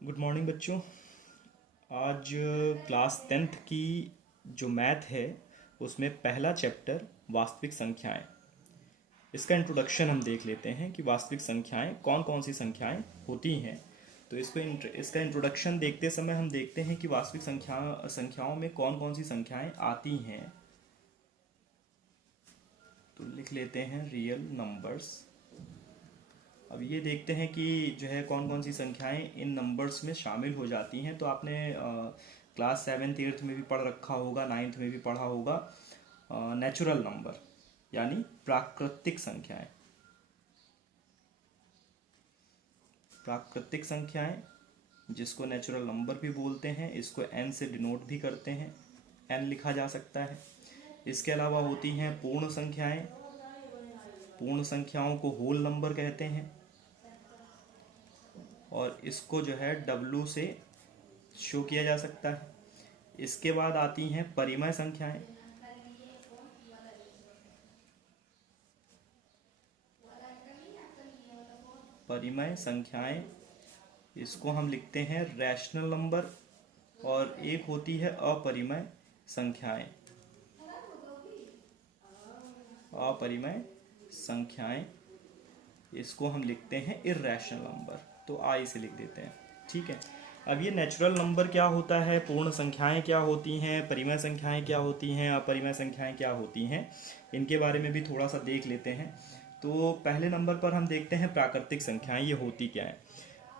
Good morning बच्चों। आज class 10th की जो मैथ है उसमें पहला चैप्टर वास्तविक संख्याएं, इसका इंट्रोडक्शन हम देख लेते हैं कि वास्तविक संख्याएं कौन कौन सी संख्याएं होती हैं। तो इसका इंट्रोडक्शन देखते समय हम देखते हैं कि वास्तविक संख्याओं में कौन कौन सी संख्याएं आती हैं। तो लिख लेते हैं रियल नंबर्स। अब ये देखते हैं कि जो है कौन कौन सी संख्याएं इन नंबर्स में शामिल हो जाती हैं। तो आपने क्लास 7th 8th में भी पढ़ रखा होगा, 9th में भी पढ़ा होगा नेचुरल नंबर यानी प्राकृतिक संख्याएं। प्राकृतिक संख्याएं जिसको नेचुरल नंबर भी बोलते हैं, इसको n से डिनोट भी करते हैं, n लिखा जा सकता है। इसके अलावा होती हैं पूर्ण संख्याएं। पूर्ण संख्याओं को होल नंबर कहते हैं और इसको जो है W से शो किया जा सकता है। इसके बाद आती हैं परिमेय संख्याएं। परिमेय संख्याएं इसको हम लिखते हैं रैशनल नंबर। और एक होती है अपरिमेय संख्याएं। अपरिमेय संख्याएं इसको हम लिखते हैं इर्रेशनल नंबर। तो आई से लिख देते हैं, ठीक है। अब ये नेचुरल नंबर क्या होता है, पूर्ण संख्याएं क्या होती हैं, परिमेय संख्याएं क्या होती हैं, अपरिमेय संख्याएं क्या होती हैं, इनके बारे में भी थोड़ा सा देख लेते हैं। तो पहले नंबर पर हम देखते हैं प्राकृतिक संख्याएं, ये होती क्या है।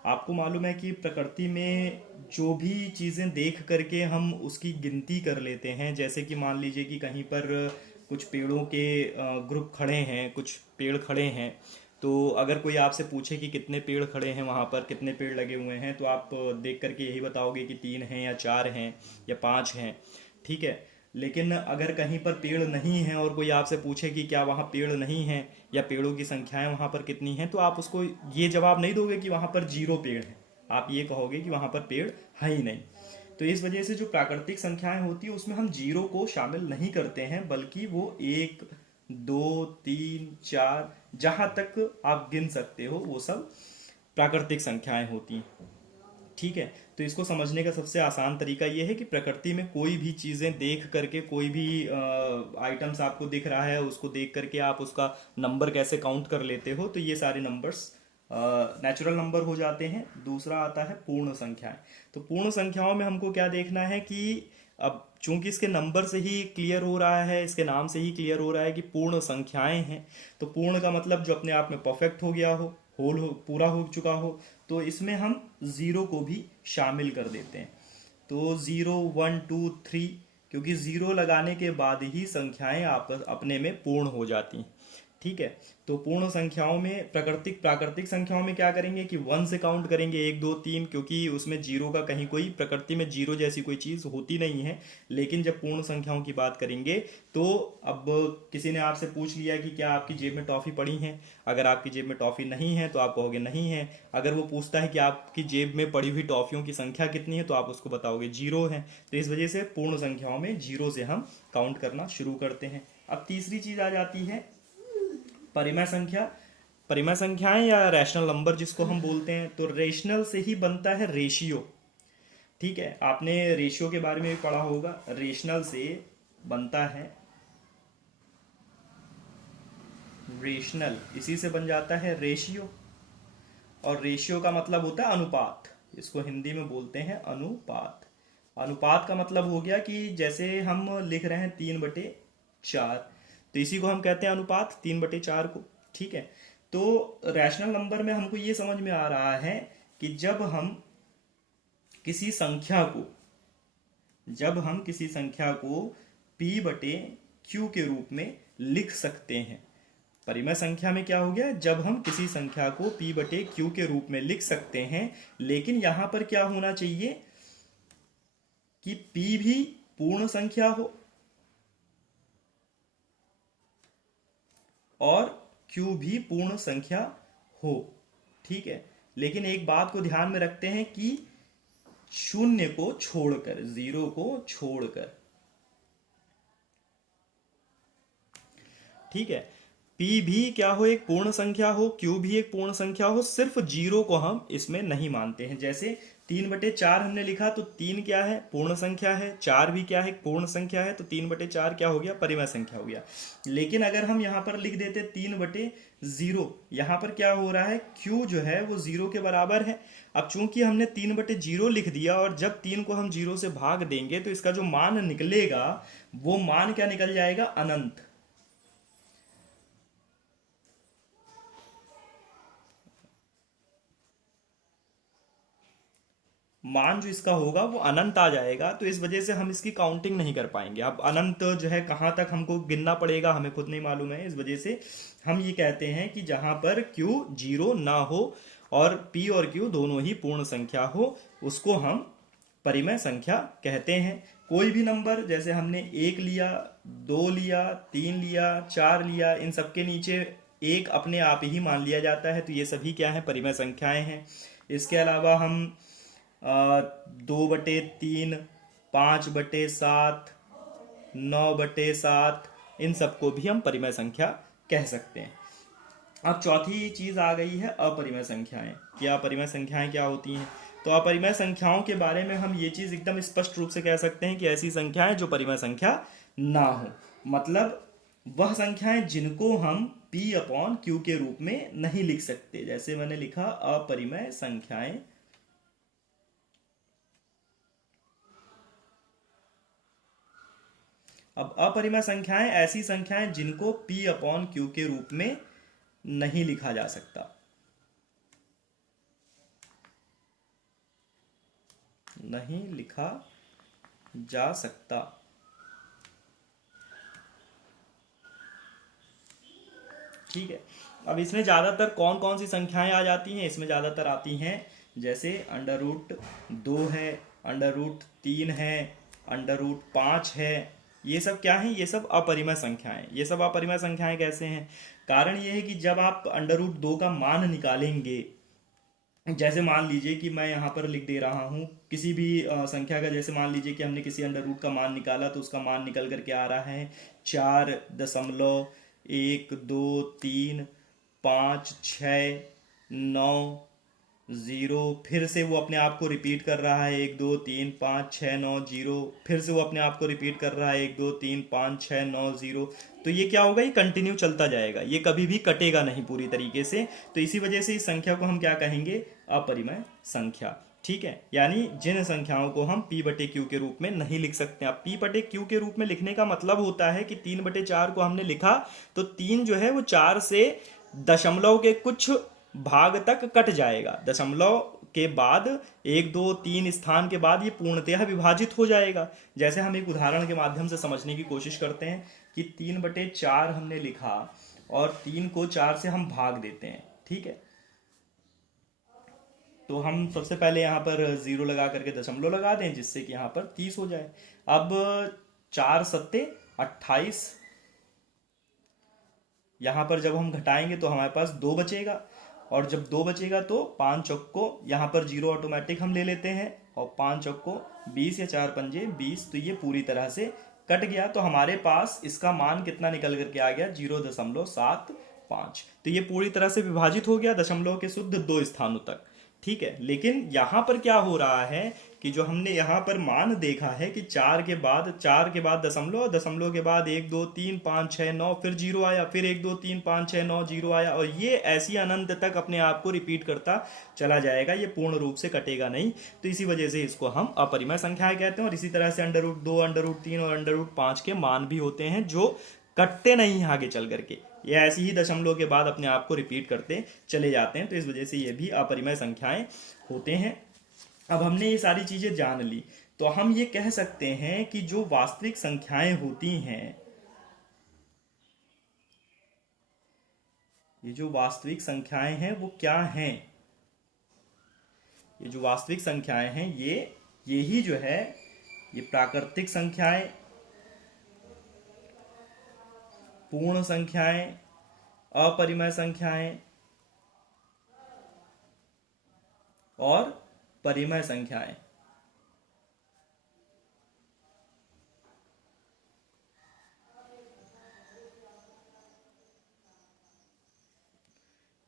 आपको मालूम है कि प्रकृति में जो भी चीज़ें देख करके हम उसकी गिनती कर लेते हैं। जैसे कि मान लीजिए कि कहीं पर कुछ पेड़ों के ग्रुप खड़े हैं, कुछ पेड़ खड़े हैं। तो अगर कोई आपसे पूछे कि कितने पेड़ खड़े हैं, वहाँ पर कितने पेड़ लगे हुए हैं, तो आप देख करके यही बताओगे कि 3 हैं या 4 हैं या 5 हैं, ठीक है। लेकिन अगर कहीं पर पेड़ नहीं है और कोई आपसे पूछे कि क्या वहाँ पेड़ नहीं है या पेड़ों की संख्याएं वहाँ पर कितनी हैं, तो आप उसको ये जवाब नहीं दोगे कि वहाँ पर 0 पेड़ है। आप ये कहोगे कि वहाँ पर पेड़ है ही नहीं। तो इस वजह से जो प्राकृतिक संख्याएं होती है उसमें हम 0 को शामिल नहीं करते हैं, बल्कि वो 1 2 3 4 जहाँ तक आप गिन सकते हो वो सब प्राकृतिक संख्याएं होती हैं, ठीक है। तो इसको समझने का सबसे आसान तरीका ये है कि प्रकृति में कोई भी चीज़ें देख करके, कोई भी आइटम्स आपको दिख रहा है उसको देख करके आप उसका नंबर कैसे काउंट कर लेते हो। तो ये सारे नंबर्स नेचुरल नंबर हो जाते हैं। दूसरा आता है पूर्ण संख्याएं। तो पूर्ण संख्याओं में हमको क्या देखना है कि अब चूंकि इसके नंबर से ही क्लियर हो रहा है, इसके नाम से ही क्लियर हो रहा है कि पूर्ण संख्याएं हैं। तो पूर्ण का मतलब जो अपने आप में परफेक्ट हो गया हो, होल हो, पूरा हो चुका हो। तो इसमें हम 0 को भी शामिल कर देते हैं। तो 0 1 2 3, क्योंकि 0 लगाने के बाद ही संख्याएं आपस अपने में पूर्ण हो जाती हैं, ठीक है। तो पूर्ण संख्याओं में प्राकृतिक प्राकृतिक संख्याओं में क्या करेंगे कि 1 से काउंट करेंगे, 1 2 3, क्योंकि उसमें 0 का कहीं कोई प्रकृति में 0 जैसी कोई चीज़ होती नहीं है। लेकिन जब पूर्ण संख्याओं की बात करेंगे तो अब किसी ने आपसे पूछ लिया कि क्या आपकी जेब में टॉफ़ी पड़ी है। अगर आपकी जेब में टॉफ़ी नहीं है तो आप कहोगे नहीं है। अगर वो पूछता है कि आपकी जेब में पड़ी हुई टॉफ़ियों की संख्या कितनी है, तो आप उसको बताओगे 0 है। तो इस वजह से पूर्ण संख्याओं में 0 से हम काउंट करना शुरू करते हैं। अब तीसरी चीज़ आ जाती है परिमेय संख्या। परिमेय संख्याएं या रैशनल नंबर जिसको हम बोलते हैं। तो रेशनल से ही बनता है रेशियो, ठीक है। आपने रेशियो के बारे में भी पढ़ा होगा। रेशनल से बनता है रेशनल, इसी से बन जाता है रेशियो। और रेशियो का मतलब होता है अनुपात, इसको हिंदी में बोलते हैं अनुपात। अनुपात का मतलब हो गया कि जैसे हम लिख रहे हैं 3/4, तो इसी को हम कहते हैं अनुपात, 3/4 को, ठीक है। तो रैशनल नंबर में हमको ये समझ में आ रहा है कि किसी संख्या को जब हम किसी संख्या को P/Q के रूप में लिख सकते हैं। परिमेय संख्या में क्या हो गया, जब हम किसी संख्या को P/Q के रूप में लिख सकते हैं। लेकिन यहां पर क्या होना चाहिए कि P भी पूर्ण संख्या हो और Q भी पूर्ण संख्या हो, ठीक है। लेकिन एक बात को ध्यान में रखते हैं कि शून्य को छोड़कर, 0 को छोड़कर, ठीक है। पी भी क्या हो, एक पूर्ण संख्या हो, क्यू भी एक पूर्ण संख्या हो, सिर्फ जीरो को हम इसमें नहीं मानते हैं। जैसे 3/4 हमने लिखा तो 3 क्या है, पूर्ण संख्या है, 4 भी क्या है, पूर्ण संख्या है, तो 3/4 क्या हो गया, परिमेय संख्या हो गया। लेकिन अगर हम यहाँ पर लिख देते 3/0, यहाँ पर क्या हो रहा है, क्यू जो है वो जीरो के बराबर है। अब चूंकि हमने 3/0 लिख दिया, और जब 3 को हम जीरो से भाग देंगे तो इसका जो मान निकलेगा वो मान क्या निकल जाएगा, अनंत। मान जो इसका होगा वो अनंत आ जाएगा, तो इस वजह से हम इसकी काउंटिंग नहीं कर पाएंगे। अब अनंत जो है कहाँ तक हमको गिनना पड़ेगा हमें खुद नहीं मालूम है, इस वजह से हम ये कहते हैं कि जहां पर क्यू जीरो ना हो और पी और क्यू दोनों ही पूर्ण संख्या हो, उसको हम परिमेय संख्या कहते हैं। कोई भी नंबर, जैसे हमने 1 लिया, 2 लिया, 3 लिया, 4 लिया, इन सबके नीचे एक अपने आप ही मान लिया जाता है, तो ये सभी क्या है, परिमेय संख्याएं हैं। इसके अलावा हम 2/3, 5/7, 9/7, इन सबको भी हम परिमेय संख्या कह सकते हैं। अब चौथी चीज आ गई है अपरिमेय संख्याएं। क्या अपरिमेय संख्याएं क्या होती हैं? तो अपरिमेय संख्याओं के बारे में हम ये चीज एकदम स्पष्ट रूप से कह सकते हैं कि ऐसी संख्याएं जो परिमेय संख्या ना हो, मतलब वह संख्याएं जिनको हम p अपॉन क्यू के रूप में नहीं लिख सकते। जैसे मैंने लिखा अपरिमेय संख्याएं, अब अपरिमेय संख्याएं ऐसी संख्याएं जिनको p अपॉन क्यू के रूप में नहीं लिखा जा सकता, नहीं लिखा जा सकता। ठीक है। अब इसमें ज्यादातर कौन कौन सी संख्याएं आ जाती हैं? इसमें ज्यादातर आती हैं जैसे √2 है, √3 है, √5 है। ये सब क्या है? ये सब अपरिमेय संख्याएं। ये सब अपरिमेय संख्याएं कैसे हैं? कारण ये है कि जब आप √2 का मान निकालेंगे, जैसे मान लीजिए कि मैं यहाँ पर लिख दे रहा हूँ किसी भी संख्या का, जैसे मान लीजिए कि हमने किसी अंडर रूट का मान निकाला, तो उसका मान निकल करके आ रहा है 4.1 2 3 5 6 9 0। फिर से वो अपने आप को रिपीट कर रहा है, 1 2 3 5 6 9 0। फिर से वो अपने आप को रिपीट कर रहा है, 1 2 3 5 6 9 0। तो ये क्या होगा, ये कंटिन्यू चलता जाएगा, ये कभी भी कटेगा नहीं पूरी तरीके से। तो इसी वजह से इस संख्या को हम क्या कहेंगे, अपरिमेय संख्या। ठीक है, यानी जिन संख्याओं को हम p/q के रूप में नहीं लिख सकते। अब p/q के रूप में लिखने का मतलब होता है कि 3/4 को हमने लिखा तो 3 जो है वो 4 से दशमलव के कुछ भाग तक कट जाएगा। दशमलव के बाद 1 2 3 स्थान के बाद ये पूर्णतः विभाजित हो जाएगा। जैसे हम एक उदाहरण के माध्यम से समझने की कोशिश करते हैं कि 3/4 हमने लिखा और 3 को 4 से हम भाग देते हैं। ठीक है, तो हम सबसे पहले यहाँ पर 0 लगा करके दशमलव लगा दें, जिससे कि यहाँ पर 30 हो जाए। अब 4 × 7 = 28, यहाँ पर जब हम घटाएंगे तो हमारे पास 2 बचेगा, और जब 2 बचेगा तो 5 चौको, यहाँ पर 0 ऑटोमेटिक हम ले लेते हैं, और 5 चौको 20 या 4 पंजे 20, तो ये पूरी तरह से कट गया। तो हमारे पास इसका मान कितना निकल करके आ गया, 0.75। तो ये पूरी तरह से विभाजित हो गया दशमलव के शुद्ध 2 स्थानों तक। ठीक है, लेकिन यहाँ पर क्या हो रहा है कि जो हमने यहाँ पर मान देखा है कि 4 के बाद दशमलव, दशमलव के बाद 1 2 3 5 6 9, फिर 0 आया, फिर 1 2 3 5 6 9 0 आया, और ये ऐसी अनंत तक अपने आप को रिपीट करता चला जाएगा, ये पूर्ण रूप से कटेगा नहीं। तो इसी वजह से इसको हम अपरिमेय संख्याएं कहते हैं। और इसी तरह से √2, √3 और √5 के मान भी होते हैं जो कटते नहीं हैं आगे चल करके, ये ऐसी ही दशमलव के बाद अपने आप को रिपीट करते चले जाते हैं। तो इस वजह से ये भी अपरिमेय संख्याएं होते हैं। अब हमने ये सारी चीजें जान ली, तो हम ये कह सकते हैं कि जो वास्तविक संख्याएं होती हैं, ये जो वास्तविक संख्याएं हैं वो क्या हैं? ये जो वास्तविक संख्याएं हैं ये ही जो है, ये प्राकृतिक संख्याएं, पूर्ण संख्याएं, अपरिमेय संख्याएं और परिमेय संख्याएं।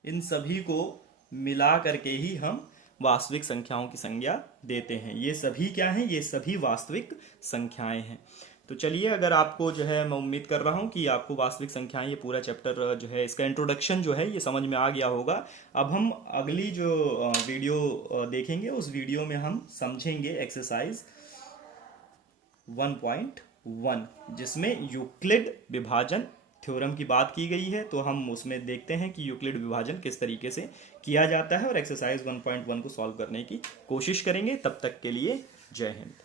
इन सभी को मिला करके ही हम वास्तविक संख्याओं की संज्ञा देते हैं। ये सभी क्या हैं? ये सभी वास्तविक संख्याएं हैं। तो चलिए, अगर आपको जो है, मैं उम्मीद कर रहा हूँ कि आपको वास्तविक संख्याएं, ये पूरा चैप्टर जो है, इसका इंट्रोडक्शन जो है ये समझ में आ गया होगा। अब हम अगली जो वीडियो देखेंगे, उस वीडियो में हम समझेंगे एक्सरसाइज 1.1, जिसमें यूक्लिड विभाजन थ्योरम की बात की गई है। तो हम उसमें देखते हैं कि यूक्लिड विभाजन किस तरीके से किया जाता है, और एक्सरसाइज 1.1 को सॉल्व करने की कोशिश करेंगे। तब तक के लिए जय हिंद।